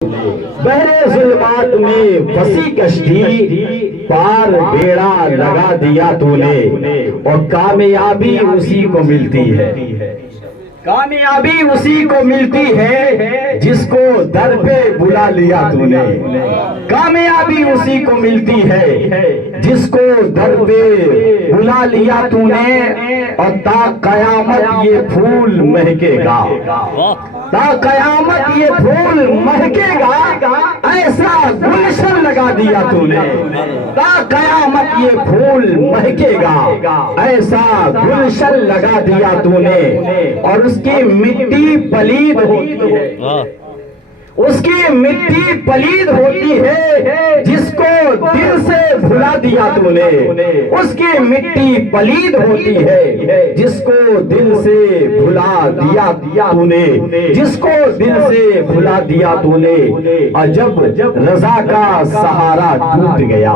بحر ظلمات میں وسیع کشتی پار بیڑا لگا دیا تو نے، اور کامیابی اسی کو ملتی ہے، کامیابی اسی کو ملتی ہے جس کو در پہ بلا لیا تو نے، کامیابی اسی کو ملتی ہے جس کو در پہ بلا لیا تو نے، اور تا قیامت یہ پھول مہکے گا، تا قیامت یہ پھول مہکے گا، ایسا گلشن لگا دیا تو نے، تا قیامت یہ پھول مہکے گا، ایسا گلشن لگا دیا تو نے، اور اس کی مٹی پلید ہوتی ہے، اس کی مٹی پلید ہوتی ہے جس کو دل سے بھلا دیا تو نے، اس کی مٹی پلید ہوتی ہے جس کو دل سے بھلا دیا تو نے، جس کو دل سے بھلا دیا تو نے، اور جب رضا کا سہارا ٹوٹ گیا،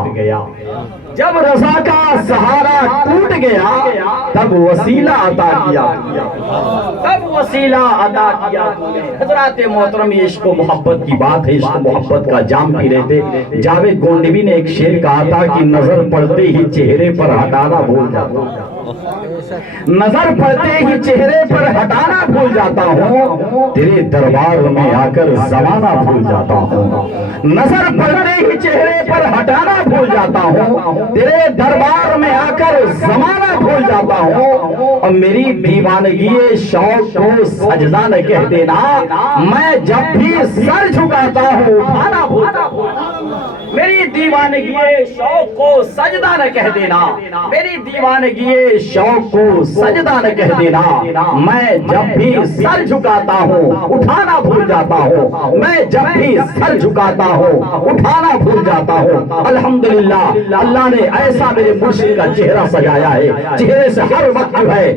جب رضا کا سہارا ٹوٹ گیا تب وسیلہ عطا کیا، تب وسیلہ عطا کیا۔ حضرات محترم، یہ عشق و محبت کی بات ہے، عشق و محبت کا جام پی رہے تھے۔ جاوید گونڈوی نے ایک شعر کہا تھا کہ نظر پڑتے ہی چہرے پر ہٹانا بھول جاتا ہوں، نظر پڑتے ہی چہرے پر ہٹانا بھول جاتا ہوں، تیرے دربار میں آ کر زمانہ بھول جاتا ہوں، نظر پڑتے ہی چہرے پر ہٹانا بھول جاتا ہوں، تیرے دربار میں آ کر زمانہ بھول جاتا ہوں، اور میری دیوانگی شوق کو سجدہ نہ کہہ دینا، میں جب بھی سر جھکاتا ہوں اٹھانا بھولتا ہوں، میری دیوانگی شوق کو سجدہ نہ کہہ دینا، میری دیوانگی شوق کو سجدہ نہ کہہ دینا، میں جب بھی سر جھکاتا ہوں اٹھانا بھول جاتا ہوں، میں جب بھی سر جھکاتا ہوں اٹھانا بھول جاتا ہوں۔ الحمدللہ اللہ نے ایسا میرے مرشد کا چہرہ سجایا ہے، چہرے سے ہر وقت جو ہے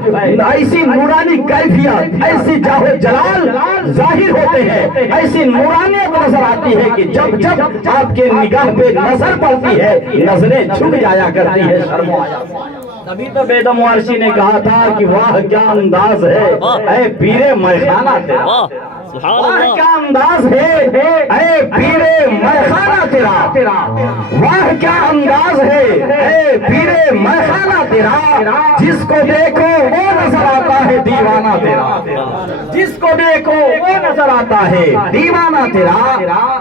ایسی نورانی کیفیت، ایسی جاہ و جلال ظاہر ہوتے ہیں، ایسی نورانیت نظر آتی ہے کہ جب جب آپ کے نگاہ پہ نظر پڑتی ہے نظریں جھک جایا کرتی ہے شرم و حیا سے۔ تبھی تو بیدم وارشی نے کہا تھا کہ واہ کیا انداز ہے اے پیر میخانہ تیرا، واہ کیا انداز ہے اے پیر میخانہ تیرا، واہ کیا انداز ہے اے پیر میخانہ تیرا، جس کو دیکھو وہ نظر آتا ہے دیوانہ تیرا، جس کو دیکھو وہ نظر آتا ہے دیوانہ تیرا،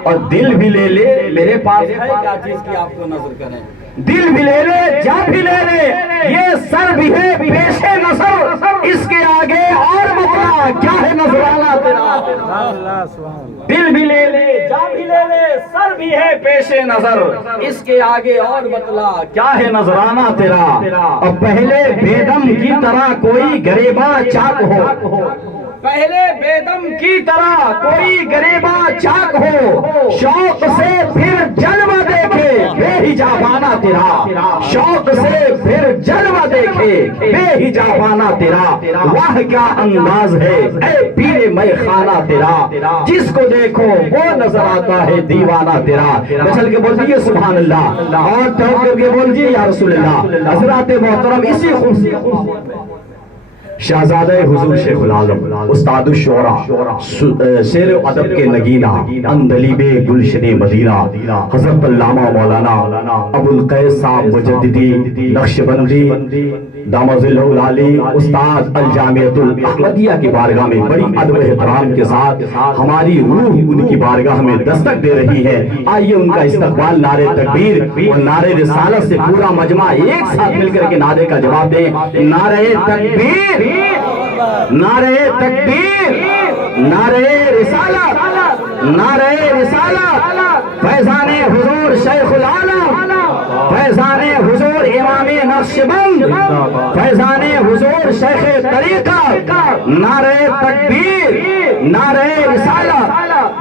اور دل بھی لے لے میرے پاس ہے کیا چیز کی آپ کو نظر کریں، دل بھی لے لے جا بھی لے لے یہ سر بھی ہے پیش نظر، اس کے آگے اور بتلا کیا ہے نظرانہ تیرا، دل بھی لے لے جا بھی لے لے سر بھی ہے پیش نظر، اس کے آگے اور بتلا کیا ہے نظرانہ تیرا، اور پہلے بیدم کی طرح کوئی گریباں چاک ہو، پہلے بیدم کی طرح کوئی گریباں چاک ہو، شوق سے پھر جلوہ دیکھے بے حجابانہ تیرا، شوق سے پھر جلوہ دیکھے بے حجابانہ تیرا، واہ کیا انداز ہے اے پیر میخانہ تیرا، جس کو دیکھو وہ نظر آتا ہے دیوانہ تیرا۔ بچل کے بول دیئے سبحان اللہ، اور توقع کر کے بول دیئے یا رسول اللہ۔ حضرات محترم، اسی خوبصورت شہزادہ حضور شیخ العالم استاد الشعراء شعر و ادب کے نگینہ اندلیب گلشن مدینہ حضرت علامہ مولانا ابو القیس صاحب مجددی نقشبندی دامت ظلہ العالی استاد الجامعۃ الاحمدیہ کی بارگاہ میں بڑی ادب احترام کے ساتھ ہماری روح ان کی بارگاہ میں دستک دے رہی ہے۔ آئیے ان کا استقبال نعرہ تکبیر اور نعرہ رسالت سے پورا مجمع ایک ساتھ مل کر کے نعرے کا جواب دیں۔ نعرہ تکبیر، نعرہ تکبیر، نعرہ رسالت، نعرہ رسالت، فیضان حضور شیخ العالم، فیضان حضور امام نقشبند، فیضان حضور شیخ طریقہ، نعرہ تکبیر، نعرہ رسالت۔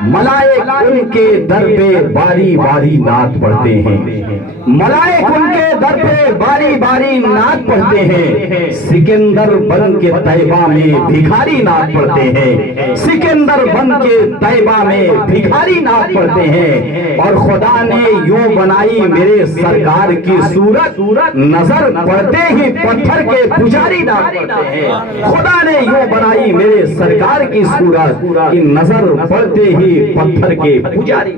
ملائک ان کے در پہ باری باری نعت پڑھتے ہیں، ملائک ان کے در پہ باری باری نعت پڑھتے ہیں، سکندر بن کے طیبہ میں بھکاری نعت پڑھتے ہیں، سکندر بن کے طیبہ میں بھکاری نعت پڑھتے ہیں، اور خدا نے یوں بنائی میرے سرکار کی صورت، نظر پڑتے ہی پتھر کے پجاری نعت پڑھتے ہیں، خدا نے یوں بنائی میرے سرکار کی صورت، نظر پڑتے ہی پتھر پتھر کے پجاری.